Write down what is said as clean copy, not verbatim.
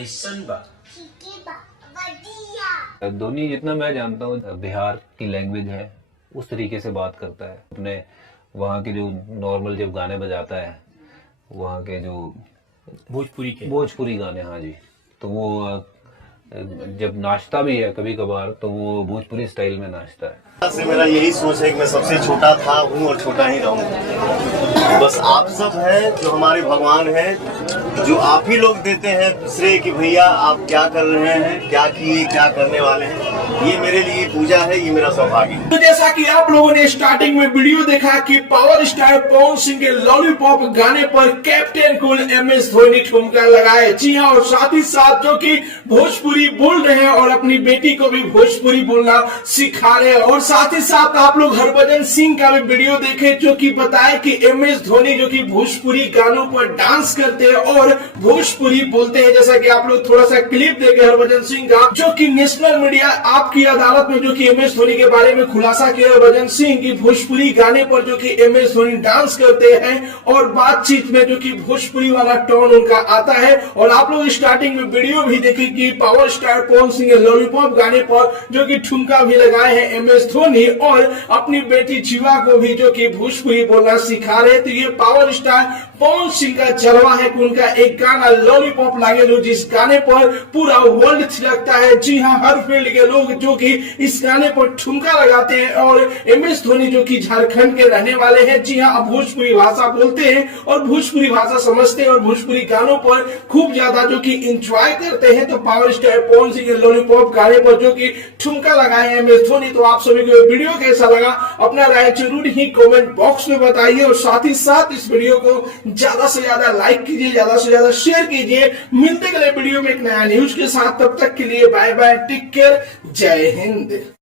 कैसन बा? धोनी जितना मैं जानता हूँ बिहार की लैंग्वेज है उस तरीके से बात करता है। अपने वहाँ के जो नॉर्मल जब गाने बजाता है वहाँ के जो भोजपुरी गाने, हाँ जी, तो वो जब नाचता भी है कभी कभार तो वो भोजपुरी स्टाइल में नाचता है। से मेरा यही सोच है कि मैं सबसे छोटा था हूँ और छोटा ही रहूँगा। बस आप सब हैं जो हमारे भगवान हैं, जो आप ही लोग देते हैं श्रेय कि भैया आप क्या कर रहे हैं, क्या किए, क्या करने वाले हैं। ये मेरे लिए पूजा है, ये मेरा सौभाग्य है। तो जैसा कि आप लोगों ने स्टार्टिंग में वीडियो देखा कि पावर स्टार पवन सिंह के लॉलीपॉप गाने पर कैप्टन कूल MS धोनी ठुमका लगाए। जी हाँ, और साथ ही साथ जो कि भोजपुरी बोल रहे हैं और अपनी बेटी को भी भोजपुरी बोलना सिखा रहे हैं। और साथ ही साथ आप लोग हरभजन सिंह का भी वीडियो देखे जो कि बताए कि MS धोनी जो कि भोजपुरी गानों पर डांस करते हैं और भोजपुरी बोलते हैं। जैसा कि आप लोग थोड़ा सा क्लिप देखे हरभजन सिंह का, जो कि नेशनल मीडिया आपकी अदालत में जो कि MS धोनी के बारे में खुलासा किया हरभजन सिंह की भोजपुरी गाने पर जो कि MS धोनी डांस करते हैं और बातचीत में जो कि भोजपुरी वाला टोन उनका आता है। और आप लोग स्टार्टिंग में वीडियो भी देखे कि power star Pawan Singh lollipop गाने पर जो कि ठुमका भी लगाए हैं MS धोनी और अपनी बेटी जीवा को भी जो कि भोजपुरी बोलना सिखा रहे। तो ये पावर स्टार पवन सिंह का जलवा है कि उनका एक गाना लॉलीपॉप लागे लो, जिस गाने पर पूरा वर्ल्ड थिरकता है। जी हाँ, हर फील्ड के लोग जो कि इस गाने पर ठुमका लगाते हैं और MS धोनी जो कि झारखंड के रहने वाले हैं, जी हाँ, भोजपुरी भाषा बोलते हैं और भोजपुरी भाषा समझते हैं और भोजपुरी गानों पर खूब ज्यादा जो कि एंजॉय करते हैं। तो पावर स्टार पवन सिंह के लॉलीपॉप गाने पर जो कि ठुमका लगाए हैं MS धोनी। तो आप सभी को वीडियो कैसा लगा अपना राय जरूर ही कमेंट बॉक्स में बताइए और साथ ही साथ इस वीडियो को ज्यादा से ज्यादा लाइक कीजिए, ज्यादा से ज्यादा शेयर कीजिए। मिलते गए वीडियो में एक नया न्यूज के साथ, तब तक के लिए बाय बाय, टेक केयर, जय हिंद।